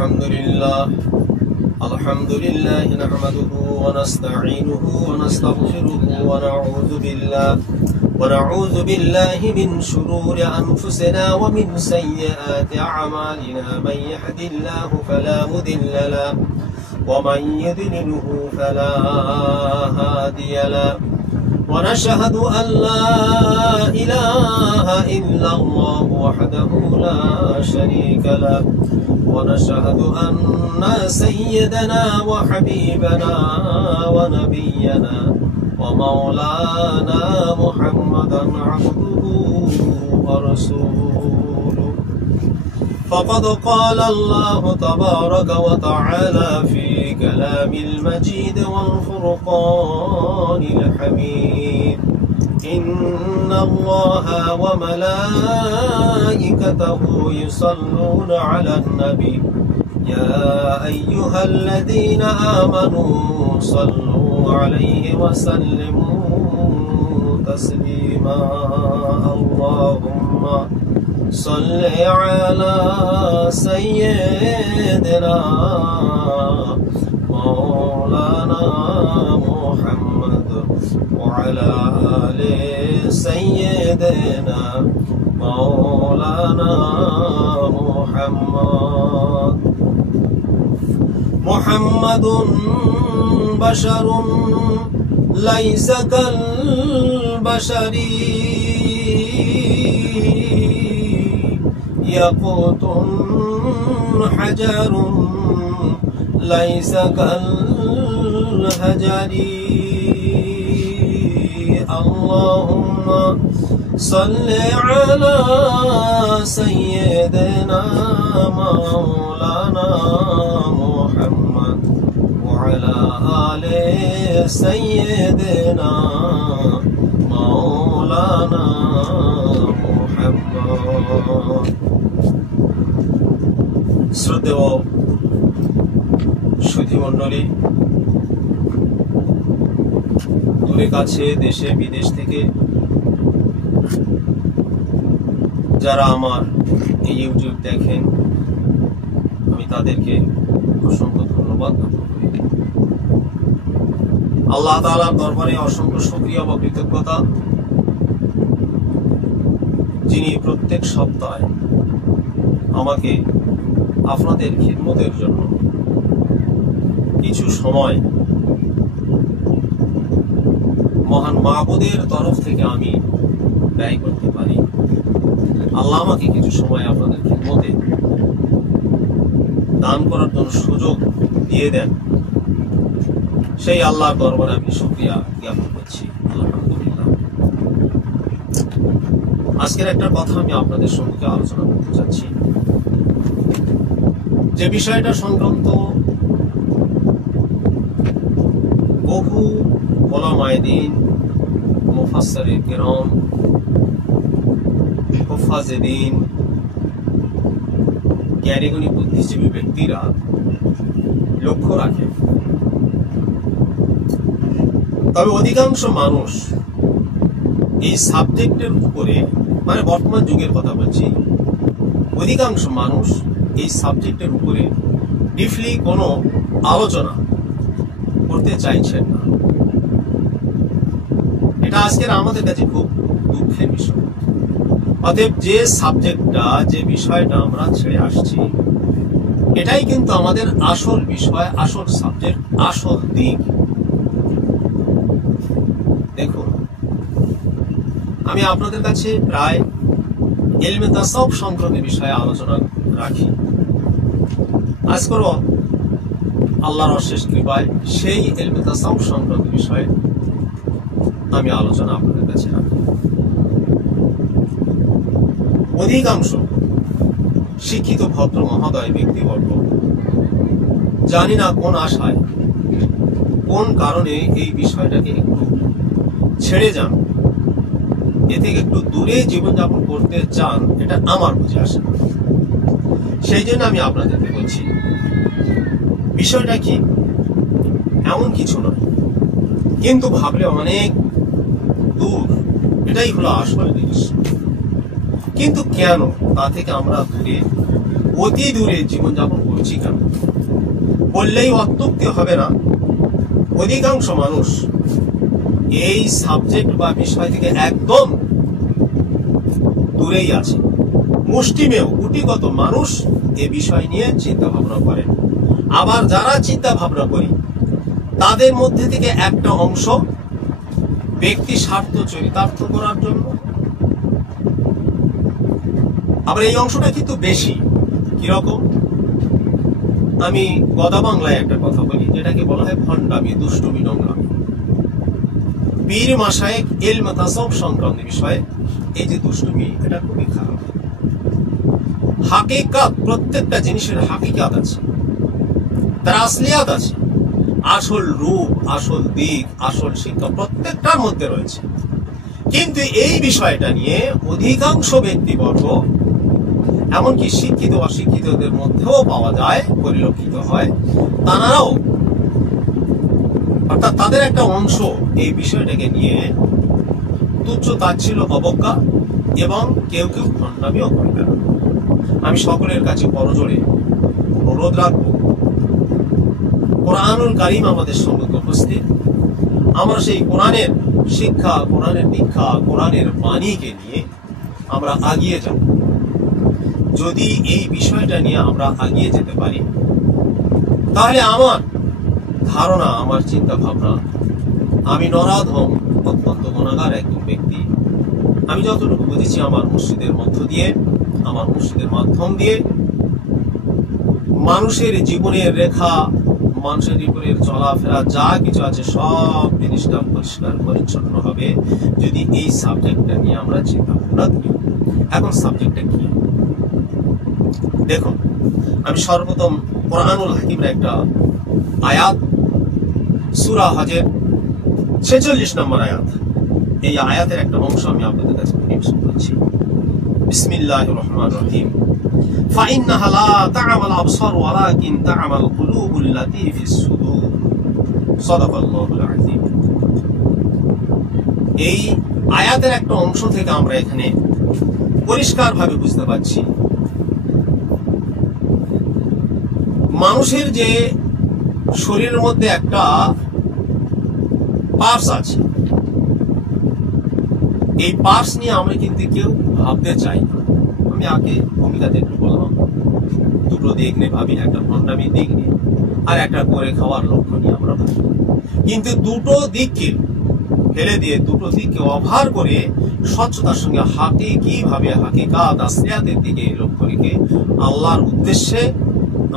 الحمد لله نحمده ونستعينه ونستغفره ونعوذ بالله من شرور أنفسنا ومن سيئات أعمالنا من يهد الله فلا مضل له ومن يضلله فلا هادي له ونشهد أن لا إله إلا الله وحده لا شريك له ونشهد أن سيدنا وحبيبنا ونبينا ومولانا محمدا عبده ورسوله فقد قال الله تبارك وتعالى في كلام المجيد والفرقان الحميد إن الله وملائكته يصلون على النبي يا أيها الذين آمنوا صلوا عليه وسلموا تسليما اللهم صل على سيدنا مولانا محمد وعلى آل سيدنا مولانا محمد بشر ليس كالبشر يقوت حجر ليس كالحجر اللهم صل على سيدنا مولانا محمد وعلى آل سيدنا مولانا محمد শ্রদ্ধেয় সুধী মণ্ডলী, দূরে কাছে দেশে বিদেশ থেকে যারা আমার এই ইউটিউব দেখেন, আমি তাদেরকে অসংখ্য ধন্যবাদ জ্ঞাপন করি। আল্লাহ তাআলার দরবারে অসংখ্য শুকরিয়া ও কৃতজ্ঞতা, যিনি প্রত্যেক সপ্তাহে আমাকে আপনাদের খিদমতের জন্য কিছু সময় মহান মাবুদের তরফ থেকে আমি ব্যয় করতে পারি। আল্লাহ আমাকে কিছু সময় আপনাদের খিদমতে দান করার জন্য সুযোগ দিয়ে দেন, সেই আল্লাহর দরবারে আমি শুকরিয়া জ্ঞাপন করছি। আলহামদুলিল্লাহ। আজকের একটা কথা আমি আপনাদের সঙ্গে আলোচনা করতে চাচ্ছি, যে বিষয়টা সংক্রান্ত বহু উলামায়ে দ্বীন, মুফাসসিরিন কিরাম, হুফাজে দ্বীন, জ্ঞানীগুণী বুদ্ধিজীবী ব্যক্তিরা লক্ষ্য রাখে। তবে অধিকাংশ মানুষ এই সাবজেক্টের উপরে, মানে বর্তমান যুগের কথা বলছি, অধিকাংশ মানুষ এই সাবজেক্টের উপরে ডিপলি কোনো আলোচনা করতে চাইছেন না। এটা আজকের আমাদের কাছে খুব দুঃখের বিষয়। অতএব যে সাবজেক্টটা, যে বিষয়টা আমরা ছেড়ে আসছি, এটাই কিন্তু আমাদের আসল বিষয়, আসল সাবজেক্ট, আসল দিক। দেখুন, আমি আপনাদের কাছে প্রায় ইলমে তাসাউফ সংক্রান্ত বিষয়ে আলোচনা রাখি। আজ করব আল্লাহর অশেষ কৃপায় সেই ইলমে তাসাউফ সংক্রান্ত বিষয়ে আমি আলোচনা আপনাদের কাছে রাখি। অধিকাংশ শিক্ষিত ভদ্র মহোদয় ব্যক্তিবর্গ জানি না কোন আশায়, কোন কারণে এই বিষয়টাকে একটু ছেড়ে যান, এ থেকে একটু দূরে জীবনযাপন করতে চান, এটা আমার বুঝে আসে না। সেই জন্য আমি আপনাদেরকে বলছি, বিষয়টা কি এমন কিছু নয়, কিন্তু ভাবলে অনেক দূর, এটাই হলো আসল জিনিস। কিন্তু কেন তা থেকে আমরা দূরে অতি দূরে জীবনযাপন করছি কেন? বললেই অত্যুক্তি হবে না। অধিকাংশ মানুষ এই সাবজেক্ট বা বিষয় থেকে একদম দূরেই আছে। মুষ্টিমেয় গুটিগত মানুষ এ বিষয় নিয়ে চিন্তা ভাবনা করেন। আবার যারা চিন্তা ভাবনা করি তাদের মধ্যে থেকে একটা অংশ ব্যক্তি স্বার্থ চরিতার্থ করার জন্য, আবার এই অংশটা কিন্তু বেশি। কিরকম? আমি গদা বাংলায় একটা কথা বলি, যেটাকে বলা হয় ভণ্ডামি, দুষ্টুমি, নোংরামি। পীর মাশায়েখ ইলম তাসাউফ সংক্রান্ত বিষয়ে এই যে দুষ্টুমি, এটা খুবই খারাপ। হাকিকাত, প্রত্যেকটা জিনিসের হাকিকাত আছে, তার আসলিয়াত আছে, আসল রূপ, আসল দিক, আসল শিক্ষা প্রত্যেকটার মধ্যে রয়েছে। কিন্তু এই বিষয়টা নিয়ে অধিকাংশ ব্যক্তিবর্গ, এমনকি শিক্ষিত অশিক্ষিতদের মধ্যেও পাওয়া যায়, পরিলক্ষিত হয়, তারাও অর্থাৎ তাদের একটা অংশ এই বিষয়টাকে নিয়ে তুচ্ছ তাচ্ছিল্য, অবজ্ঞা এবং কেউ কেউ ভণ্ডামিও করে দেন। আমি সকলের কাছে করজোড়ে অনুরোধ রাখবো, কোরআনুল কারীম আমাদের সম্মুখে উপস্থিত। আমরা সেই কোরআনের শিক্ষা, কোরআনের দীক্ষা, কোরআনের বাণীকে নিয়ে আমরা আগিয়ে যাব। যদি এই বিষয়টা নিয়ে আমরা আগিয়ে যেতে পারি, তাহলে আমার ধারণা, আমার চিন্তা ভাবনা, আমি নরাধম, অত্যন্ত গুনাহগার একজন ব্যক্তি। আমি যতটুকু বুঝেছি আমার মসজিদের মধ্য দিয়ে, আমার মসজিদের মাধ্যম দিয়ে মানুষের জীবনের রেখা, মানুষের জীবনের চলাফেরা যা কিছু আছে সব জিনিসটা পরিষ্কার পরিচ্ছন্ন হবে যদি এই সাবজেক্টটা নিয়ে আমরা চিন্তা ভাবনা করি। এখন সাবজেক্টটা কি? দেখুন, আমি সর্বপ্রথম কোরআনুল হাকিমের একটা আয়াত, সূরা হজের 46 নম্বর আয়াত, এই আয়াতের একটা অংশ আমি আপনাদের কাছে পরিবেশন করছি। বিসমিল্লাহির রহমানির রহিম। فإنها لا تعمى الأبصار ولكن تعمى القلوب التي في الصدور صدق الله العظيم। এই আয়াতের একটা অংশ থেকে আমরা এখানে পরিষ্কারভাবে বুঝতে পারছি, মানুষের যে শরীরের মধ্যে একটা পার্স আছে, এই পার্স নিয়ে আমরা কিন্তু কেউ ভাবতে চাই না। আমি আগে ভূমিকাতে একটু বললাম, দুটো দিক নিয়ে ভাবি, একটা ভণ্ডামি দিক নিয়ে আর একটা করে খাওয়ার লক্ষ্য নিয়ে আমরা ভাবি। কিন্তু দুটো দিককে ফেলে দিয়ে, দুটো দিককে অভার করে স্বচ্ছতার সঙ্গে হাকিকিভাবে হাকিকাত আসলিয়াতের দিকে লক্ষ্য রেখে আল্লাহর উদ্দেশ্যে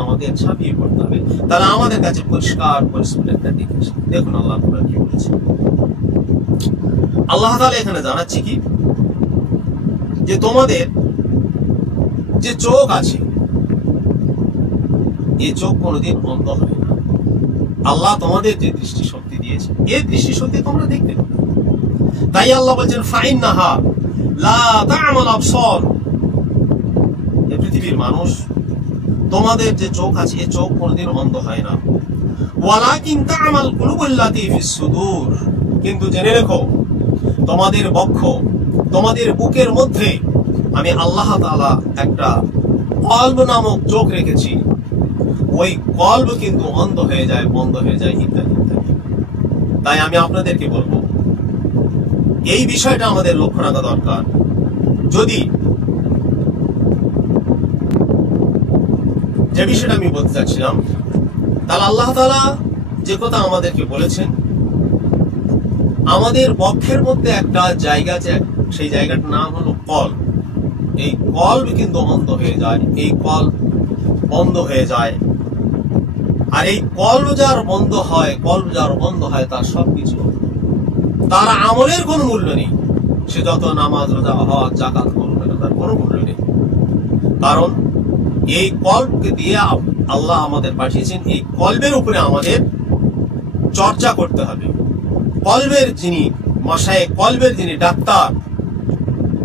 আমাদের ঝাঁপিয়ে পড়তে হবে। তাহলে আমাদের কাছে পরিষ্কার পরিষ্কার একটা দিক আছে। দেখুন আল্লাহ কোরআন কি বলেছে। আল্লাহ তাআলা এখানে জানাচ্ছে কি, যে তোমাদের যে চোখ আছে, এই চোখ কোনোদিন অন্ধ হয় না। আল্লাহ তোমাদের যে দৃষ্টি শক্তি দিয়েছে, এই দৃষ্টি শক্তি তোমরা দেখতে পাবে। তাই আল্লাহ বলছেন ফাইন্নাহা লা তা'মাল আবসার, এই পৃথিবীর মানুষ, তোমাদের যে চোখ আছে, এই চোখ কোনোদিন অন্ধ হয় না। ওয়ালাকিন তা'মাল কুলুবুল্লাতী ফিস সুদূর, কিন্তু জেনে রেখো, তোমাদের বক্ষ, তোমাদের বুকের মধ্যে আমি আল্লাহ তাআলা একটা কলব নামক চোখ রেখেছি। ওই কলব কিন্তু অন্ধ হয়ে যায়, বন্ধ হয়ে যায়, ইত্যাদি ইত্যাদি। তাই আমি আপনাদেরকে বলবো, এই বিষয়টা আমাদের লক্ষ্য রাখা দরকার। যদি যে বিষয়টা আমি বলতে চাচ্ছিলাম, তাহলে আল্লাহ তাআলা যে কথা আমাদেরকে বলেছেন, আমাদের বক্ষের মধ্যে একটা জায়গা আছে, সেই জায়গাটার নাম হলো কলব। এই কলব কিন্তু অন্ধ হয়ে যায়, এই কলব বন্ধ হয়ে যায়। আর এই কলব যার বন্ধ হয়, কলব যার বন্ধ হয়, তার সবকিছু, তার আমলের কোনো মূল্য নেই। সে যত নামাজ, রোজা, হজ, যাকাত করুক না, তার কোনো মূল্য নেই। কারণ এই কলবকে দিয়ে আল্লাহ আমাদের পাঠিয়েছেন, এই কলবের উপরে আমাদের চর্চা করতে হবে। কলবের যিনি মাশায়েখ, কলবের যিনি ডাক্তার,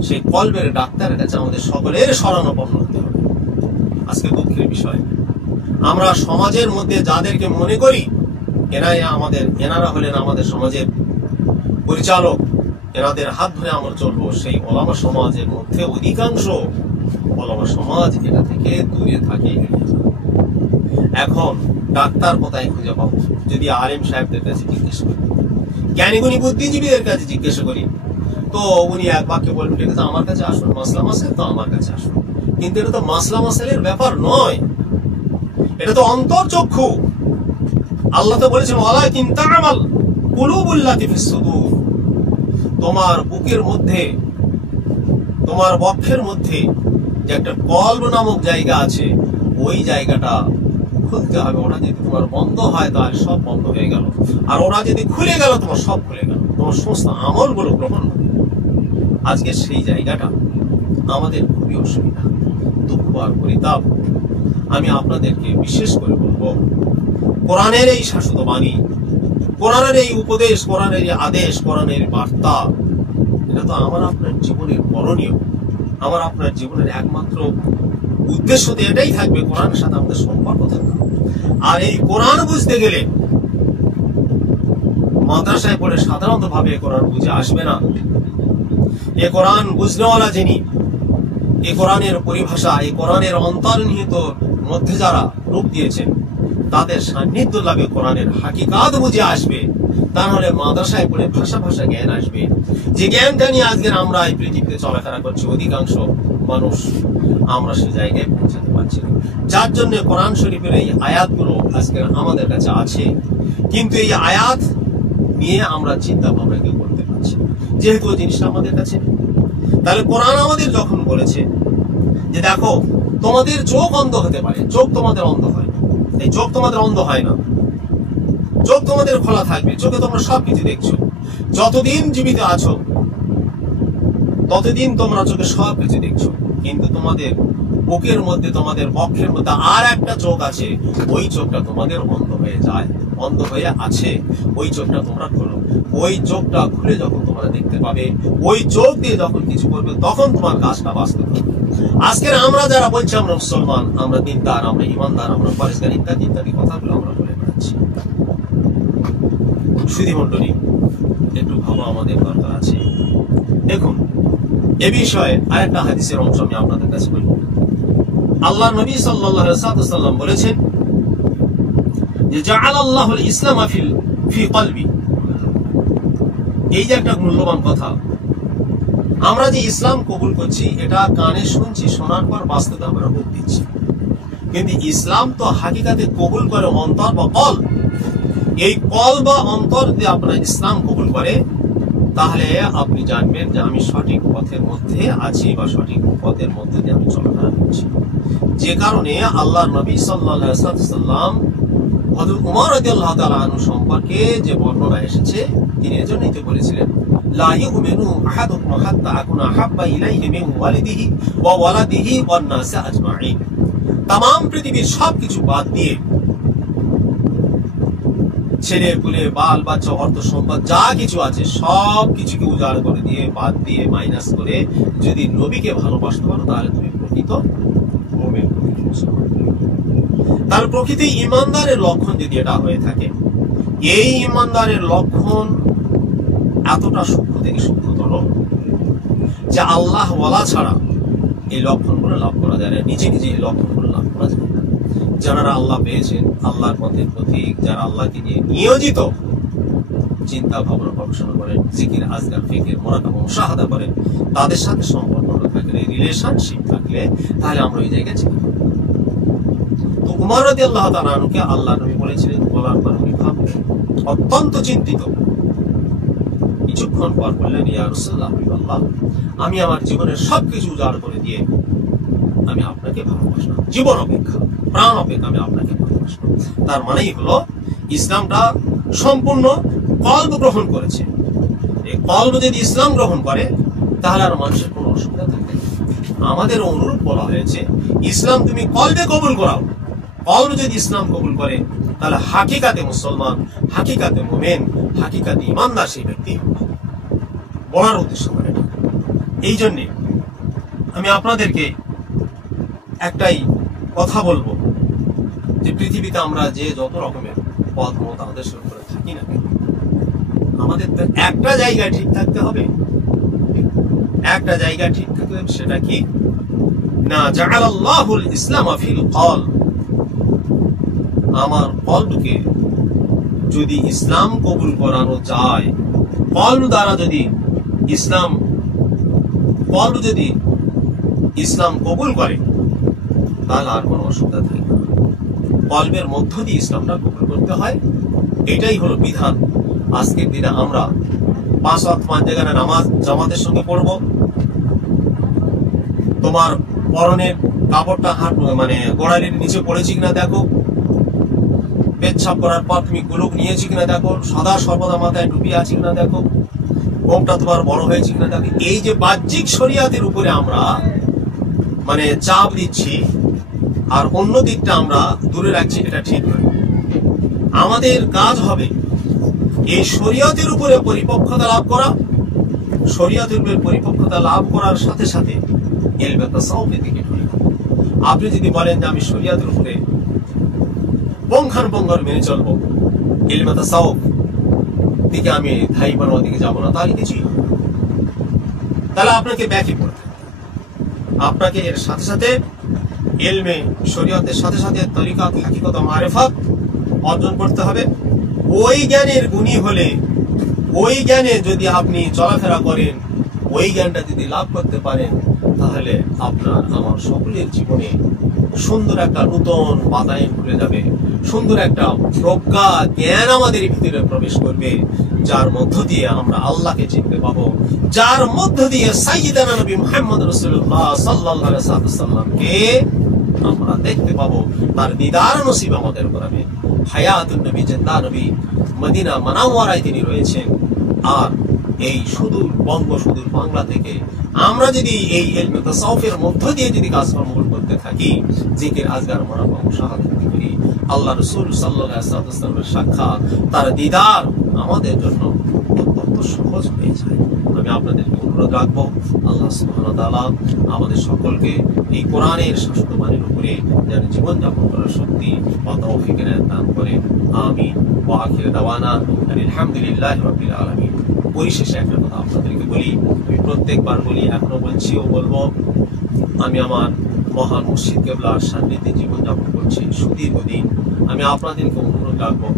সেই কলবের ডাক্তারের কাছে আমাদের সকলের শরণাপন্ন হতে হবে। আজকে দুঃখের বিষয়, আমরা সমাজের মধ্যে যাদেরকে মনে করি এনারা হলেন আমাদের সমাজের পরিচালক, এনাদের হাত ধরে আমরা চলবো, সেই ওলামা সমাজের মধ্যে অধিকাংশ ওলামা সমাজ এটা থেকে দূরে থাকে। এখন ডাক্তার কোথায় খুঁজে পাবো? যদি আলেম সাহেবদের কাছে জিজ্ঞেস করি, জ্ঞানীগুণী বুদ্ধিজীবীদের কাছে জিজ্ঞাসা করি, তো উনি এক বাক্যে বলবেন, ঠিক আছে আমার কাছে আসুন, মাসলা মাসাইল তো আমার কাছে আসুন। কিন্তু এটা তো মাসলা মাসাইলের ব্যাপার নয়, এটা তো অন্তর্চক্ষু। আল্লাহ তো বলেছেন ওয়ালাকিন তা'মাল কুলুবুল্লাতি ফিস সুদূর, তোমার বুকের মধ্যে, তোমার বক্ষের মধ্যে যে একটা কলব নামক জায়গা আছে, ওই জায়গাটা খুলতে হবে। ওটা যদি তোমার বন্ধ হয় তাহলে সব বন্ধ হয়ে গেল, আর ওরা যদি খুলে গেল তোমার সব খুলে গেল, তোমার সমস্ত আমলগুলো গ্রহণ। আজকে সেই জায়গাটা আমাদের খুবই অসুবিধা, দুঃখ আর পরিতাপ। আমি আপনাদেরকে বিশেষ করে বলবো, কোরআনের এই শাশ্বত বাণী, কোরআনের এই উপদেশ, কোরআনের এই আদেশ, কোরআনের বার্তা, এটা তো আমার আপনার জীবনের করণীয়। আমার আপনার জীবনের একমাত্র উদ্দেশ্য তো এটাই থাকবে, কোরআনের সাথে আমাদের সম্পর্ক থাকা। আর এই কোরআন বুঝতে গেলে মাদ্রাসায় পড়ে সাধারণত ভাবে কোরআন বুঝে আসবে না। এ কোরআন বুঝনেওয়ালা যিনি, এই কোরআনের পরিভাষা, এই কোরআনের অন্তর্নিহিত মধ্যে যারা রূপ দিয়েছেন, তাদের সান্নিধ্য লাভে কোরআনের হাকিকাত বুঝে আসবে। তা নাহলে মাদ্রাসায় পড়ে ভাষা ভাষা জ্ঞান আসবে, যে জ্ঞানটা নিয়ে আজকের আমরা এই পৃথিবীতে চলাফেরা করছি, অধিকাংশ মানুষ আমরা সে জায়গায় পৌঁছাতে পারছি না। যার জন্য কোরআন শরীফের এই আয়াতগুলো আজকে আমাদের কাছে আছে, কিন্তু এই আয়াত নিয়ে আমরা চিন্তা ভাবনা কেউ করতে পারছি, যেহেতু ওই জিনিসটা আমাদের কাছে। তাহলে কোরআন আমাদের যখন বলেছে যে দেখো তোমাদের চোখ অন্ধ হতে পারে, চোখ তোমাদের অন্ধ হয় না, এই চোখ তোমাদের অন্ধ হয় না, চোখ তোমাদের খোলা থাকবে, চোখে তোমরা সবকিছু দেখছো, যতদিন জীবিত আছো ততদিন তোমরা চোখে সবকিছু দেখছো। কিন্তু তোমাদের বুকের মধ্যে, তোমাদের বক্ষের মধ্যে আর একটা চোখ আছে, ওই চোখটা তোমাদের অন্ধ হয়ে যায়, অন্ধ হয়ে আছে, ওই চোখটা তোমরা খোলো। ওই চোখটা খুলে যখন তোমরা দেখতে পাবে, ওই চোখ দিয়ে যখন কিছু করবে, তখন তোমার কাজটা বাস্তব হবে। আজকের আমরা যারা বলছি আমরা মুসলমান, আমরা দিনদার, আমরা ইমানদার, আমরা পরিষ্কার, ইত্যাদি ইত্যাদি কথাগুলো আমরা বলে বেড়াচ্ছি। সুধী মণ্ডলী, একটু ভাবা আমাদের দরকার আছে। দেখুন, এ বিষয়ে আরেকটা হাদিসের অংশ আমি আপনাদের কাছে বলব। আল্লাহ নবী সাল্লাল্লাহু আলাইহি ওয়াসাল্লাম বলেছেন যে জাআলাল্লাহুল ইসলাম ফি কলবি। এই যে একটা মূল্যবান কথা, আমরা যে ইসলাম কবুল করছি, এটা কানে শুনছি, শোনার পর বাস্তবে আমরা রূপ দিচ্ছি, কিন্তু ইসলাম তো হাকিকাতে কবুল করে অন্তর বা কলব। এই কলব বা অন্তর যদি আপনার ইসলাম কবুল করে, তাহলে আপনি জানবেন যে আমি সঠিক পথের মধ্যে আছি, বা সঠিক পথের মধ্যে দিয়ে আমি চলাফেরা করছি। যে কারণে আল্লাহ নবী সাল্লাল্লাহু আলাইহি ওয়াসাল্লাম হযরত উমর রাদিয়াল্লাহু তাআলা আনহু সম্পর্কে যে বর্ণনা এসেছে, তিনি এজন্যই তো বলেছিলেন লা ইউমিনু আহাদুকুম হাত্তা আকুনা হাব্বা ইলাইহি মিন ওয়ালিদিহি ওয়া ওয়ালাদিহি ওয়ান নাসি আজমাইন। तमाम পৃথিবীর সবকিছু বাদ দিয়ে, ছেলে পুলে, বাল বাচ্চা, অর্থ সম্পদ যা কিছু আছে সব কিছুকে উজাড় করে দিয়ে, বাদ দিয়ে, মাইনাস করে যদি নবীকে ভালোবাসতে পারো, তাহলে তুমি প্রকৃত মুমিন, তার প্রকৃত ইমানদারের লক্ষণ যদি এটা হয়ে থাকে। এই ইমানদারের লক্ষণ এতটা সূক্ষ্ম থেকে সূক্ষ্মতর যে আল্লাহ ওয়ালা ছাড়া এই লক্ষণগুলো লাভ করা যায় না, নিজে নিজে এই লক্ষণগুলো লাভ করা যায় না। যারা আল্লাহ পেয়েছেন, আল্লাহর পথের প্রতীক, যারা আল্লাহকে নিয়ে নিয়োজিত, চিন্তা ভাবনা গবেষণা করেন, জিকির, আজকার, ফিকির, মুরাকাবা, মুশাহাদা করেন, তাদের সাথে সম্পর্ক থাকলে, রিলেশনশিপ থাকলে, তাহলে আমরা ওই জায়গায় চিন্তা করব। তো উমর রাদিয়াল্লাহু তাআলা আনহুকে আল্লাহ নবী বলেছিলেন, বলার পর উনি ভাবলেন, অত্যন্ত চিন্তিত। কিছুক্ষণ পর বললেন, ইয়া রাসূলুল্লাহ, আল্লাহ, আমি আমার জীবনের সবকিছু উজাড় করে দিয়ে আমি আপনাকে ভালোবাসলাম, জীবন অপেক্ষা, প্রাণ অপেক্ষা আমি আপনাকে ভালোবাসলাম। তার মানেই হলো ইসলামটা সম্পূর্ণ কলব গ্রহণ করেছে। এই কলব যদি ইসলাম গ্রহণ করে, তাহলে আর মানুষের কোনো অসুবিধা থাকবে না। আমাদের অনুরূপ বলা হয়েছে, ইসলাম তুমি কলবে কবুল করাও। কলব যদি ইসলাম কবুল করে, তাহলে হাকিকাতে মুসলমান, হাকিকাতে মুমিন, হাকিকাতে ইমানদার সেই ব্যক্তি বলার উদ্দেশ্য করে। এই জন্যে আমি আপনাদেরকে একটাই কথা বলবো, যে পৃথিবীতে আমরা যে যত রকমের পথ মত আমাদের করে থাকি না কেন, আমাদের তো একটা জায়গা ঠিক থাকতে হবে। একটা জায়গা ঠিক থাকতে হবে, সেটা কি? না জাআলাল্লাহুল ইসলাম ফিল কলব, আমার কলবকে যদি ইসলাম কবুল করানো যায়, কলব দ্বারা যদি ইসলাম কবুল করে, তাহলে আর কোনো অসুবিধা থাকে না। কলবের মধ্য দিয়ে ইসলামটা কবুল করতে হয়, এটাই হলো বিধান। আজকের দিনে আমরা 5 ওয়াক্ত 5 জায়গায় নামাজ জামাতের সঙ্গে পড়বো। তোমার পরনের কাপড়টা গোড়ালির নিচে পড়েছি কিনা দেখো, পেচ্ছাপ করার পর তুমি গোলক নিয়েছি কিনা দেখো, সদা সর্বদা মাথায় টুপি আছে কিনা দেখো, গোমটা তোমার বড় হয়েছে কিনা দেখো। এই যে বাহ্যিক শরিয়াতের উপরে আমরা চাপ দিচ্ছি আর অন্য দিকটা আমরা দূরে রাখছি, এটা ঠিক নয়। আমাদের কাজ হবে এই শরিয়তের উপরে পরিপক্কতা লাভ করা, শরিয়তের উপরে পরিপক্কতা লাভ করার সাথে সাথে ইলমে তাসাউফের দিকে ঢুকে। আপনি যদি বলেন যে আমি শরিয়তের উপরে পুঙ্খানুপুঙ্খ মেনে চলবো, ইলমে তাসাউফ দিকে আমি ধাই বানোয়ার দিকে যাবো না, তাহলে কিছুই হবে। তাহলে আপনাকে ব্যাকই পড়তে হবে। আপনাকে এর সাথে সাথে ইলমে শরিয়তের সাথে সাথে তরিকাত, হাকিকত, মারিফাত অর্জন করতে হবে। ওই জ্ঞানের গুণী হলে, ওই জ্ঞানে যদি আপনি চলাফেরা করেন, ওই জ্ঞানটা যদি লাভ করতে পারেন, তাহলে আপনার আমার সকলের জীবনে সুন্দর একটা নতুন বাতায়ন খুলে যাবে, সুন্দর একটা প্রজ্ঞা জ্ঞান আমাদের ভিতরে প্রবেশ করবে, যার মধ্য দিয়ে আমরা আল্লাহকে চিনতে পাবো, যার মধ্য দিয়ে সাইয়্যিদানা নবী মুহাম্মদ রাসূলুল্লাহ সাল্লাল্লাহু আলাইহি ওয়াসাল্লামকে আমরা দেখতে পাবো, তার দিদার নসিব আমাদের করাবে। হায়াতুন নবী, জিন্দা নবী, মদিনা মুনাওয়ারায় তিনি রয়েছেন। আর এই সুদূর বাংলা থেকে আমরা যদি এই ইলমে তাসাউফের মধ্য দিয়ে যদি কাজকর্ম করতে থাকি, জিকির, আজকার, মুরাকাবা, মুশাহাদা করি, আল্লাহ রাসূল সাল্লাল্লাহু আলাইহি ওয়াসাল্লামের সাক্ষাৎ, তার দিদার আমাদের জন্য অত্যন্ত সহজ হয়ে যায়। আমি আপনাদেরকে অনুরোধ রাখবো, আল্লাহ সুবহানাহু ওয়া তাআলা আমাদের সকলকে এই কোরআনের শাশ্বত বাণীর উপরে যেন জীবনযাপন করার শক্তি ও তৌফিক দান করে। আমিন। ওয়া আখিরু দাওয়ানা আলহামদুলিল্লাহি রাব্বিল আলামিন। পরিশেষে একটা কথা আপনাদেরকে বলি, আমি প্রত্যেকবার বলি, এখনো বলছি ও বলবো, আমি আমার মহান মুর্শিদ কেবলার সান্নিধ্যে জীবনযাপন করছি সুদীর্ঘদিন। আমি আপনাদেরকে অনুরোধ রাখবো,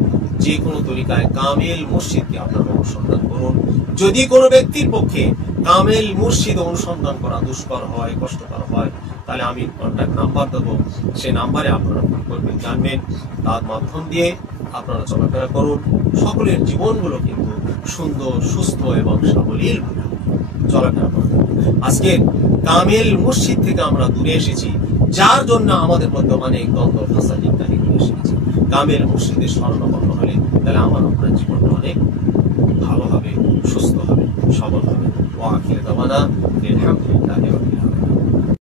যে কোনো তরিকায় কামেল মুর্শিদকে আপনারা অনুসন্ধান করুন। যদি কোনো ব্যক্তির পক্ষে কামেল মুর্শিদ অনুসন্ধান করা দুষ্কর হয়, কষ্টকর হয়, তাহলে আমি কন্ট্যাক্ট নাম্বার দেবো, সেই নাম্বারে আপনারা ফোন করবেন, জানবেন, তার মাধ্যম দিয়ে আপনারা চলাফেরা করুন। সকলের জীবনগুলো কিন্তু সুন্দর, সুস্থ এবং সাবলীল চলাফেরা করুন। আজকে কামেল মুর্শিদ থেকে আমরা দূরে এসেছি, যার জন্য আমাদের মধ্যে অনেক দ্বন্দ্ব, ফাসাদ ইত্যাদি এসেছে। কামেল মুর্শিদের শরণাপন্ন হলে তাহলে আমার আপনার জীবনটা অনেক ভালো হবে, সুস্থ হবে, সবল হবে। ওয়া আখিরু দাওয়ানা আলহামদুলিল্লাহি রাব্বিল আলামিন।